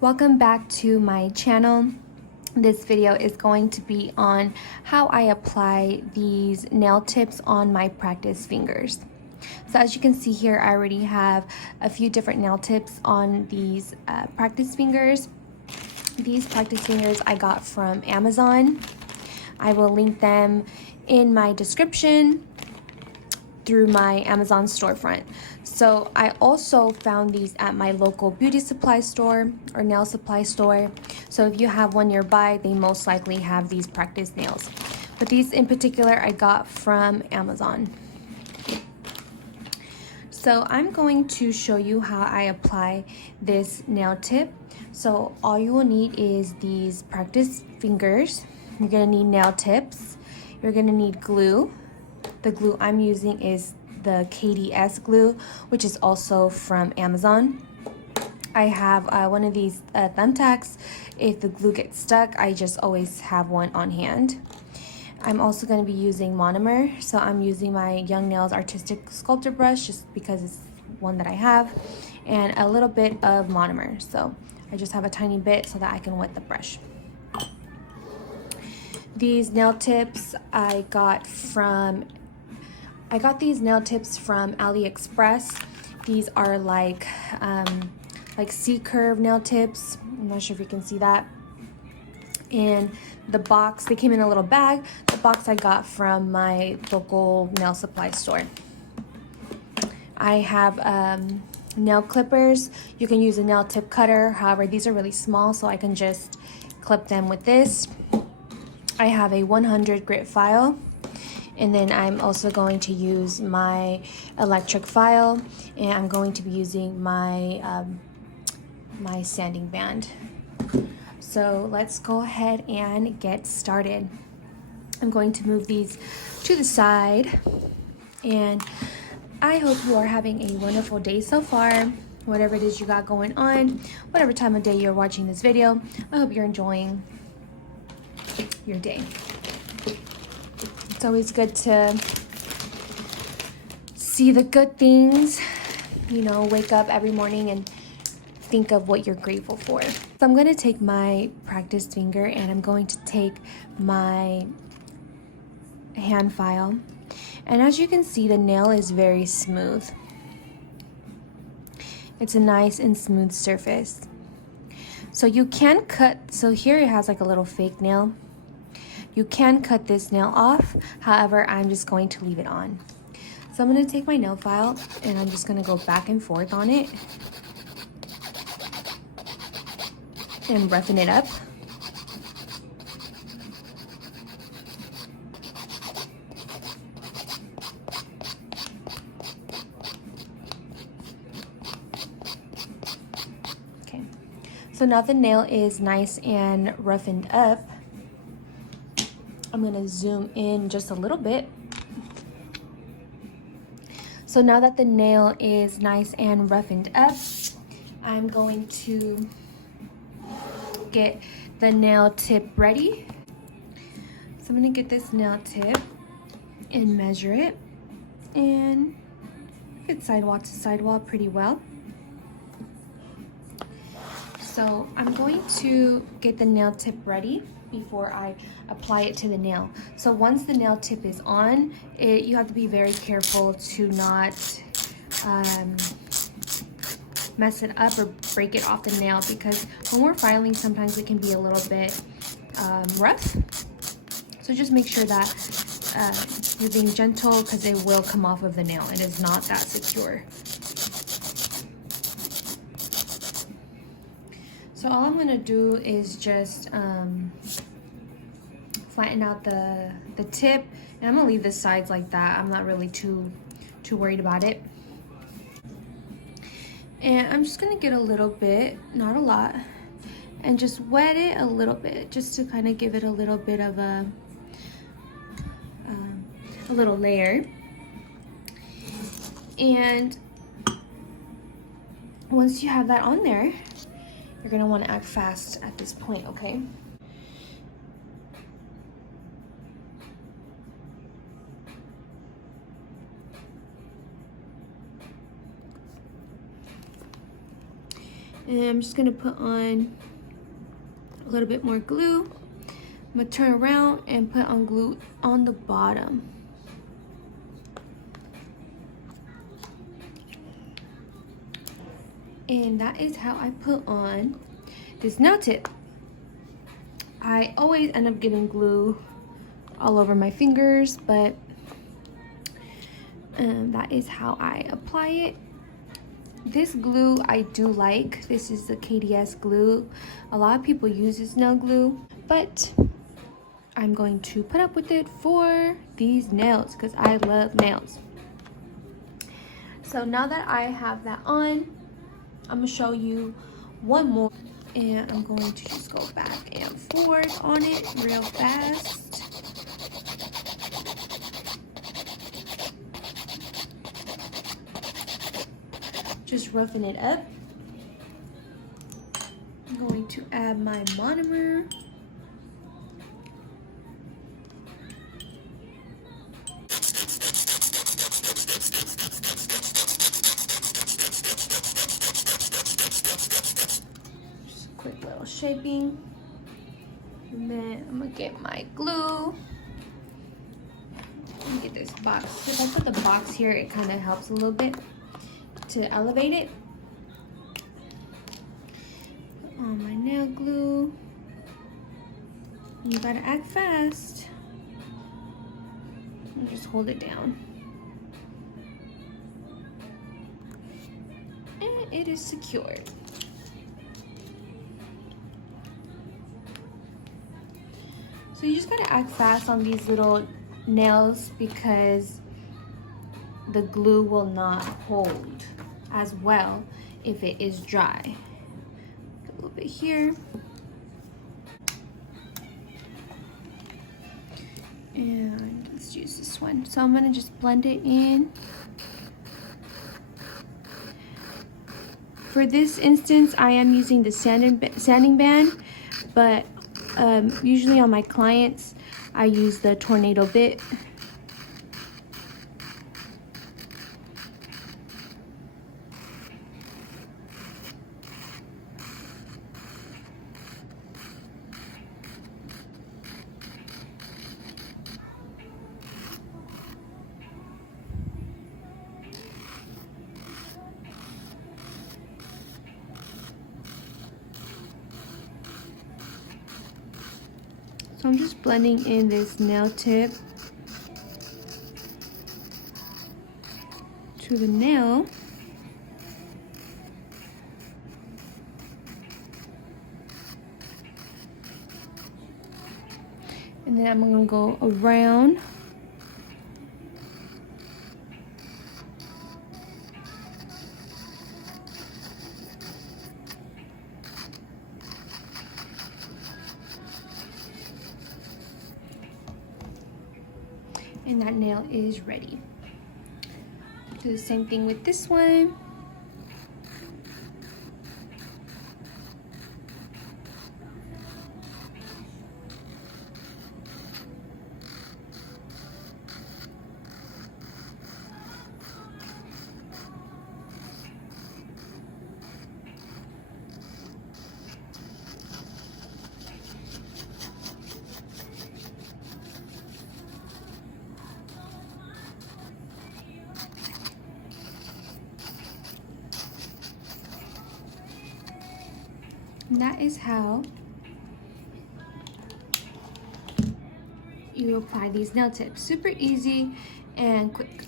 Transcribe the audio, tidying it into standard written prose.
Welcome back to my channel. This video is going to be on how I apply these nail tips on my practice fingers. So as you can see here, I already have a few different nail tips on these practice fingers. These practice fingers I got from Amazon. I will link them in my description through my Amazon storefront. So I also found these at my local beauty supply store or nail supply store. So if you have one nearby, they most likely have these practice nails. But these in particular I got from Amazon. So I'm going to show you how I apply this nail tip. So all you will need is these practice fingers. You're gonna need nail tips. You're gonna need glue. The glue I'm using is the KDS glue, which is also from Amazon. I have one of these thumbtacks. If the glue gets stuck, I just always have one on hand. I'm also going to be using monomer, so I'm using my Young Nails Artistic Sculptor brush just because it's one that I have, and a little bit of monomer. So I just have a tiny bit so that I can wet the brush. These nail tips I got these nail tips from AliExpress. These are like C-curve nail tips. I'm not sure if you can see that. And the box, they came in a little bag. The box I got from my local nail supply store. I have nail clippers. You can use a nail tip cutter. However, these are really small, so I can just clip them with this. I have a 100 grit file. And then I'm also going to use my electric file, and I'm going to be using my my sanding band. So let's go ahead and get started. I'm going to move these to the side, and I hope you are having a wonderful day so far. Whatever it is you got going on, whatever time of day you're watching this video, I hope you're enjoying your day. It's always good to see the good things, you know, wake up every morning and think of what you're grateful for. So I'm going to take my practice finger and I'm going to take my hand file. And as you can see, the nail is very smooth. It's a nice and smooth surface. So you can cut, so here it has like a little fake nail. You can cut this nail off, however, I'm just going to leave it on. So I'm going to take my nail file and I'm just going to go back and forth on it and roughen it up. Okay, so now the nail is nice and roughened up. I'm going to zoom in just a little bit. So now that the nail is nice and roughened up, I'm going to get the nail tip ready. So I'm going to get this nail tip and measure it, and get sidewall to sidewall pretty well. So I'm going to get the nail tip ready before I apply it to the nail. So once the nail tip is on, you have to be very careful to not mess it up or break it off the nail, because when we're filing, sometimes it can be a little bit rough. So just make sure that you're being gentle, because it will come off of the nail. It is not that secure. So all I'm going to do is just flatten out the tip, and I'm going to leave the sides like that. I'm not really too worried about it. And I'm just going to get a little bit, not a lot, and just wet it a little bit, just to kind of give it a little bit of a little layer. And once you have that on there, you're going to want to act fast at this point, okay? And I'm just gonna put on a little bit more glue. I'm gonna turn around and put on glue on the bottom. And that is how I put on this nail tip. I always end up getting glue all over my fingers, but that is how I apply it. This glue I do like. This is the KDS glue. A lot of people use this nail glue, but I'm going to put up with it for these nails because I love nails. So now that I have that on, I'm gonna show you one more, and I'm going to just go back and forth on it real fast. Just roughing it up. I'm going to add my monomer. Quick little shaping, and then I'm gonna get my glue. Let me get this box. If I put the box here, it kind of helps a little bit to elevate it. Put on my nail glue. You gotta act fast. And just hold it down. And it is secured. So you just gotta act fast on these little nails because the glue will not hold as well if it is dry. A little bit here. And let's use this one. So I'm gonna just blend it in. For this instance, I am using the sanding band, but usually on my clients, I use the tornado bit. So I'm just blending in this nail tip to the nail. And then I'm gonna go around. And that nail is ready. Do the same thing with this one. And that is how you apply these nail tips. Super easy and quick.